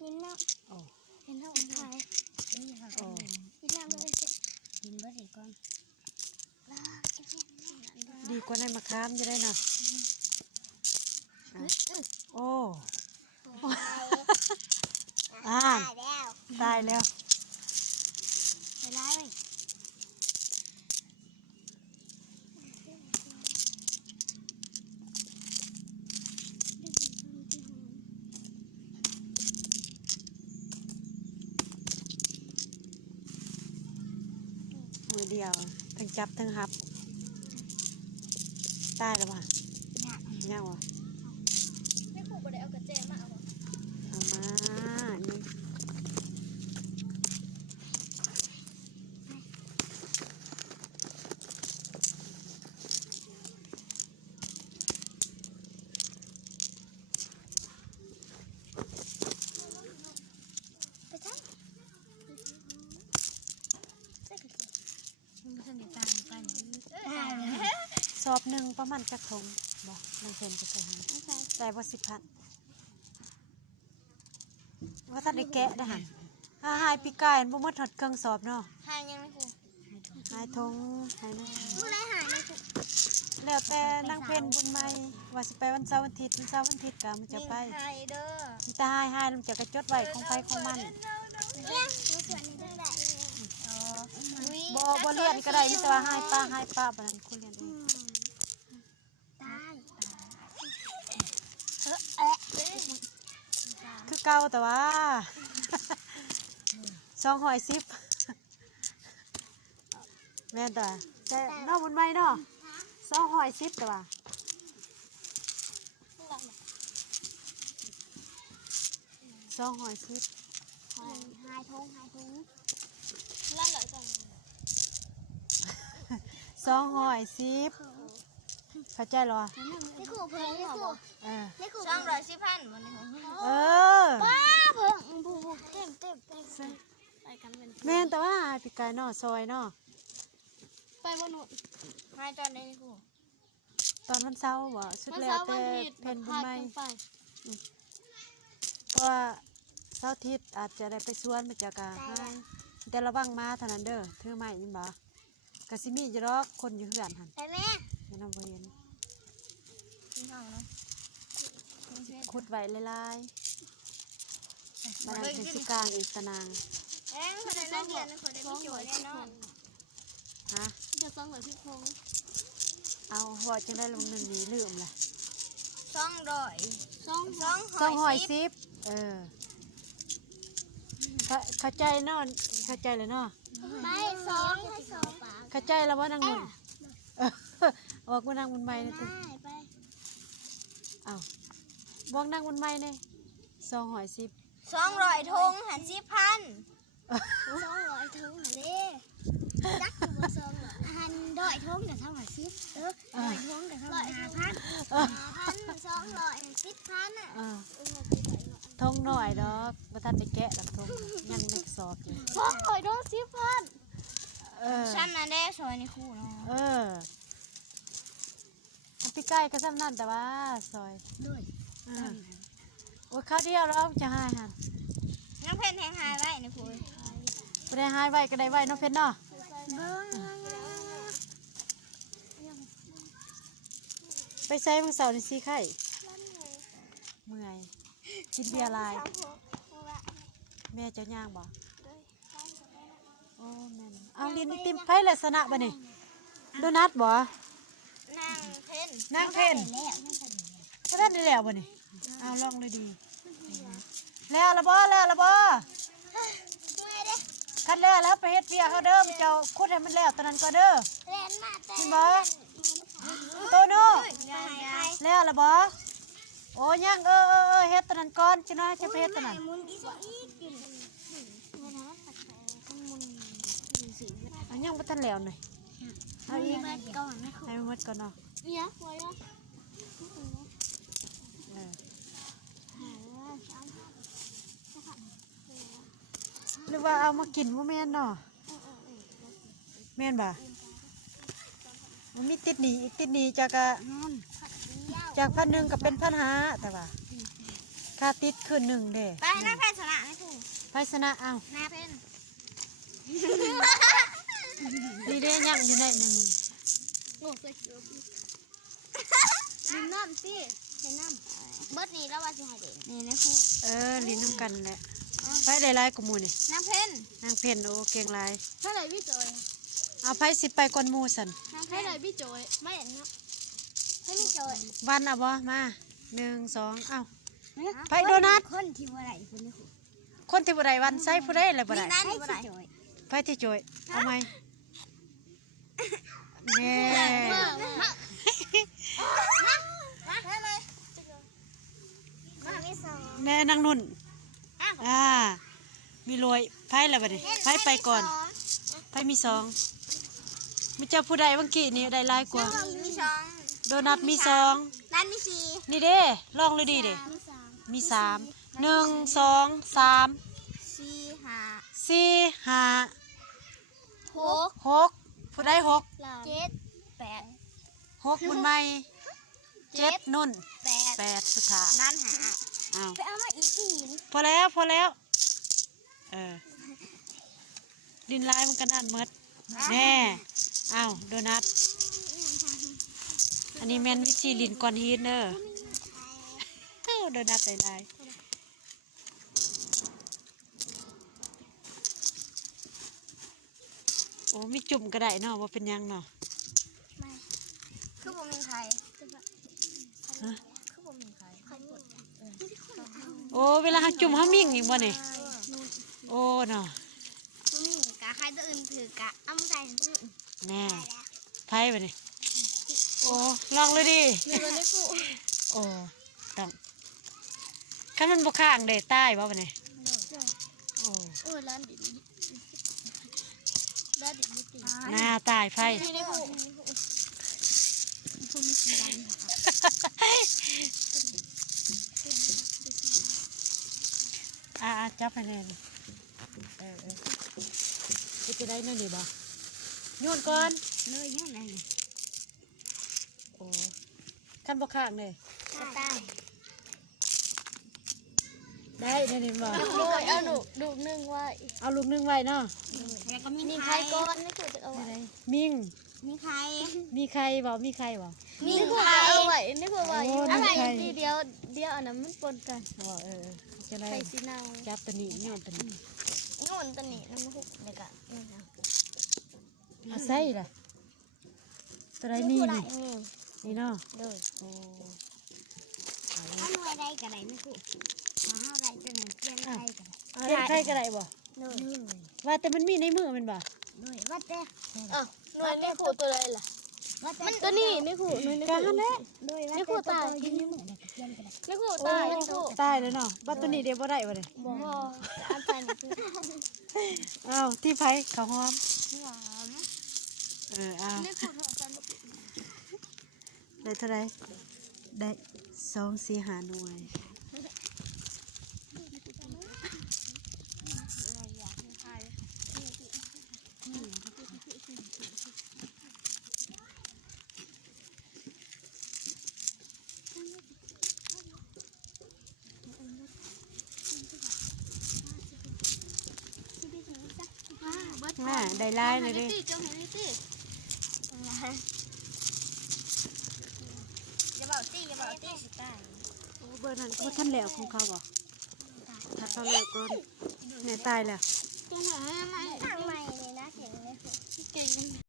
กินน้ำโอ้กินน้ำไทยโอ้กินน้ำเลยกินบ่สิก่อนดีกว่าในมะขามจะได้เนาะโอ้ตายแล้วไปไล่มือเดียวทั้งจับทั้งหับตายแล้วป่ะยังวะไม่ขู่บ่ได้เอากระเจมาเอามานี่ไปจ้ะสอบหนึ่งประมาณจักทงบอกไม่เซ็นจะใส่หาแต่ว่า10,000ว่าท่านได้แกะได้หันหายปีกายบ่หมดถอดเครื่องสอบเนาะหายยังไม่ขู่หายทงหายนะเมื่อไรหายเลยขู่แล้วแต่นางเพนบุญใหม่ว่าสิไปวันเสาร์วันอาทิตย์ก็มันจะไปมีแต่หายมันจะกระจดไว้ของไฟของมันบ่เลื่อนก็ได้มีแต่ว่าหายป้าปานนั้นคุณเรียนเองคือเก่าแต่ว่า210แม่นแต่นอกบุญใหม่เนาะ210แต่ว่า210หายทงลั่นเลย210เข้าใจหรอนี่ขู่เพิ่งนี่ขู่210,000วันนี้ป้าเพิ่งผูเต็มไปกันเป็นแม่นแต่ว่าปีกายเนาะซอยเนาะไปบนหนุนหายตอนไหนนี่ขู่ตอนวันเสาร์บ่สุดแล้วแต่เพนบุญใหม่เพราะว่าเสาร์อาทิตย์อาจจะได้ไปสวนมาจากการให้แต่ระวังมาเท่านั้นเด้อถือไม้นี่บ่กะสิมีอยู่ดอกคนอยู่เฮือนหั่นไปแม่แม่นำบ่เห็นขุดไว้หลายๆมันเป็นสิกลางอีกตะนางคนได้นักเรียนคนได้พี่โจแน่นอนฮะจะ200พี่คงเอาหัวจังได้ลง1นี่ลืมล่ะ210เข้าใจเนาะเข้าใจเลยเนาะไป2ให้2ป่าเข้าใจแล้วว่านางนุ่นบอกว่านางบุญใหม่นี่ติไปเอาบอกนางบุญใหม่นี่210 200ทงหัน10,000 200ทงหันเด้จักอยู่บ่200หัน100ทงจะเท่าไหร่100ทงจะเท่าไหร่200 10,000ทงหน่อยดอกบ่ทันได้แกะดอกทงยังในสอบอยู่200ทง10,000ชั้นนั้นได้ซอยในคู่เนาะอันพี่ไก่ก็ซ้ำนั่นแต่ว่าซอยด้วยโอ้ยข้าวเดียวเราจะหายหันน้องเพนแทงหายไว้ในคู่ไปได้หายไว้ก็ได้ไว้น้องเพนเนาะไปใช้มื้อเสาร์นี่สิไข่เมื่อยกินเบียร์ลายแม่เจ้าย่างบ่โอ้แม่นเอาลิ้นติมไผ่ลักษณะบ่นี่โดนัทบ่นางเพนก็ได้แล้วบ่นี่เอาลองเลยดีแล้วละบ่คันแล้วไปเฮ็ดเวียเขาเด้อเจ้าคุดให้มันแล้วตอนนั้นก็เด้อนี่บ่โตโน่แล้วละบ่โอ้ยังเฮ็ดตอนนั้นก่อนจินะจะไปเฮ็ดตอนนั้นอันยังบ่ทันแล้วหน่อยเอาอีกให้มันหมดก่อนเนาะหรือว่าเอามากินบ่แม่นเนาะแม่นบ่มันมีติดหนีจาก1,000ก็เป็น1,500แต่ว่า ค่าติดคืนหนึ่งเด้ ไปหน้าแพทย์ชนะไม่ถูก ไพศนะเอา หน้าเพน นี่เด้ยังอยู่ในหนึ่ง โง่ใส่เกลือดินน้ำสิเห็นน้ำเบิดนี้แล้วว่าสิให้เด็กนี่นะครู ลิ้นน้ำกันแหละไปได้หลายกว่าหมู่นี่ น้ำเพน นางเพ่นโอ้เก่งหลาย เท่าไหร่พี่โจย เอาไผสิไปก่อนหมู่สัน เท่าไหร่พี่โจยไม่เห็นเนาะให้พี่โจย วันเอาบ่มา1 2เอาไผโดนัท คนที่ว่าไรคนนี้ คนที่บ่ได้วันใส่ผู้ใดอะไรบ่ได้ นั่นนี่ว่าไร ไผที่จ่อยเอาไหมแน่ แน่นางนุ่นมีรวยไผแล้วบัดนี้ไผไปก่อนไผมีสองมีเจ้าผู้ใดบางกี้นี่ได้หลายกว่า มีสอง โดนัทมีสอง นั่นมีสี่ นี่เด้ลองเลยดีเด้ มีสาม1 2 3 สี่ห้า 4 5 หก 6ผู้ใด6 เจ็ดแปด 6บุญใหม่7นุ่น แปด 8สุดท้าย นั่นหา อ้าว ไปเอามาอีกอีก พอแล้วดินลายมันกันอันหมดแน่อ้าวโดนัทอันนี้แม่นวิธีลินก่อนฮีทเนอร์โดนัทลายโอ้มีจุ่มก็ได้เนาะว่าเป็นยังเนาะ ไม่คือผมมีใคร ฮะ คือผมมีใครใครกด โอ้เวลาเขาจุ่มเขามิ่งอีกบ่เนี่ยโอ้เนาะ ผมมีกะใครตัวอื่นถือกะเอามาใส่ แน่ไพ่ไปเนี่ยโอ้ลองเลยดิ มีคนได้คู่ โอ้ต้องคันมันบกข้างเด้ใต้บ่ไปเนี่ยโอ้ โอ้ร้านดินร้านดินไม่ตี หน้าตายไพ่ มีได้คู่คุณมีกี่ร้าน จับไปแน่จะได้นั่นดีบ่โยนก่อน เลยยังไง โอ้คันบกข้างเลย กระต่าย ได้นั่นดีบ่ เอาลูกนึงไว้ เอาลูกนึงไว้เนาะ แล้วก็มีใครก้อนนี่คือจะเอาไว้ มิ่ง มีใคร มีใครบ่มีใครบ่ มีใครเอาไว้นี่คือว่า โอ้ อะไร มีใคร เดียวอันนั้นมันปนกัน บ่จะได้ ไข่สีเนา จับตัวนี้โยนตัวนี้ นู่นตัวนี้น้ำหุบเลยกะนี่นะ เอาใส่ล่ะตัวไหนนี่ นี่ นี่เนาะ เลย โอ้ ถ้าหน่วยใดกะไรไม่ถูกมาเท่าไรจะหนึ่งเพี้ยนใครกะไร เฮ็ดใครก็ได้บ่ เลย ว่าแต่มันมีในมือมันบ่ เลยว่าแต่หน่วยไม่ขู่ตัวอะไรล่ะมันตัวนี้ไม่ขู่หน่วย กะหั่นแหละ ด้วยไม่ขู่ตายไม่ขู่ตายไม่ขู่ ตายแล้วเนาะบัดตัวนี้เดี๋ยวบ่ได้บ่เด้ บ่อันไปนี่คือ อ้าวที่ไผข้าวหอม หวาน อ้าว ไม่ขู่เท่ากัน ได้เท่าไหร่ได้2 4 5หน่วยแม่ได้หลายเลยเด้ เจ้าเฮลิตี้อย่าบอกตี้สิตาย โอ้เบอร์นั้นบ่ทันแล้วของเขาบ่ถ้าเขาแล้วก่อนแม่ตายแล้ว ตรงไหนให้